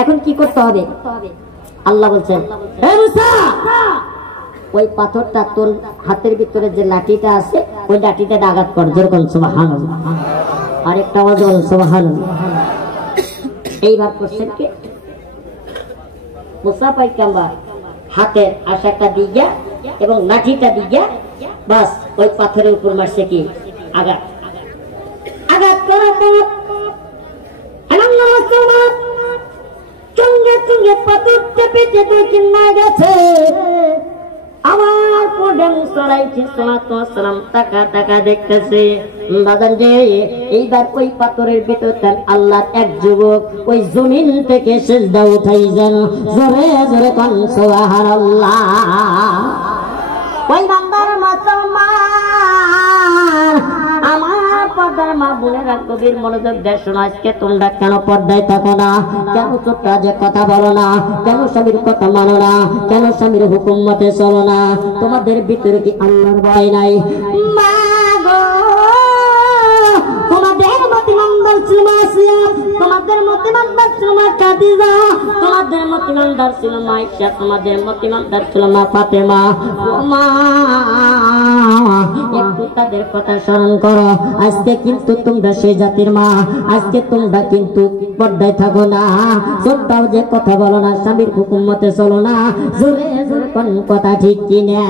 এখন কি করতে হবে? আল্লাহ বলছেন, হে মুসা, ওই পাথরটা তোর হাতের ভিতরে যে লাঠিটা আছে ওই লাঠিতে আঘাত কর। যেরকম সুবহানাল্লাহ, আরেকটা আওয়াজ বলেন সুবহানাল্লাহ। এইবার করছেন কি, মুসা পয়গম্বর হাতের আশাটা দিয়া এবং লাঠিটা দিয়া বাস ওই পাথরের উপর মারছে কি আঘাত। আঘাত করার পর চঙ্গে চঙ্গে পাথর চেপে চেপে চিন্না গেছে। আমার পরে মুসালাইহিস সালাম টাকা টাকা দেখতেছে। বাজান যে এইবার ওই পাথরের ভিতরে আল্লাহর এক যুবক ওই জমিন থেকে সিজদা উঠাই যেন জোরে জোরে কোন সুবহানাল্লাহ। ওই বান্দার মতো মা, আমার পর্দার মা বোনেরা কবির মনোযোগ দিয়ে শোনো। আজকে তোমরা কেন পর্দায় থাকো না? কেন চোখটা যে কথা বলো না? কেন স্বামীর কথা মানো না? কেন স্বামীর হুকুম মতে চলো না? তোমাদের ভিতরে কি আল্লাহর ভয় নাই? মা গো, তোমাদের মতিমন্দার ছিল মাসিয়া, তোমাদের মতিমন্দার ছিল মা খাদিজা, তোমাদের মতিমন্দার ছিল মা আয়েশা, তোমাদের মতিমন্দার ছিল মা ফাতেমা। মা, একটু তাদের কথা স্মরণ করো। আজকে কিন্তু তোমরা সেই জাতির মা, আজকে তোমরা কিন্তু পর্দায় থাকো না, চোখটাও যে কথা বলো না, স্বামীর হুকুম মতে চলো না। জোরে জোরে কোন কথা ঠিক কিনা?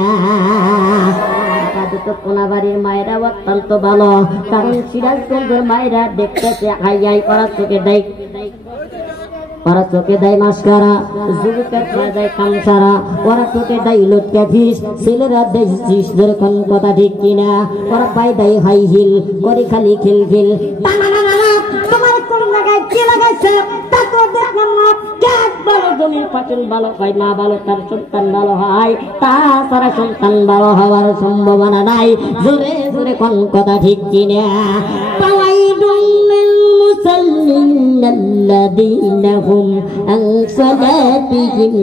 কোনাবাড়ির মায়েরা অত্যন্ত ভালো, কারণ সিরাজগঞ্জের মায়েরা দেখতেছে হাই হাই করার চোখে দেয়, ওরা চোখে দেয় মাস্কারা, যুবকের পায়ে দেয় কামসারা, ওরা চোখে দেয় লটকা ফিস, ছেলেরা দেয় জিস। যেরকম কথা ঠিক কিনা? ওরা পায়ে দেয় হাই হিল, করে খালি খিল খিল। তোমার কোন জায়গায় কি লাগাইছে তা তো দেখলাম না। বড় জমির পাচন ভালো হয়, মা ভালো তার সন্তান ভালো হয়, তাছাড়া সন্তান ভালো হওয়ার সম্ভাবনা নাই। জোরে জোরে কোন কথা ঠিক কিনা? الذين هم عن صلاتهم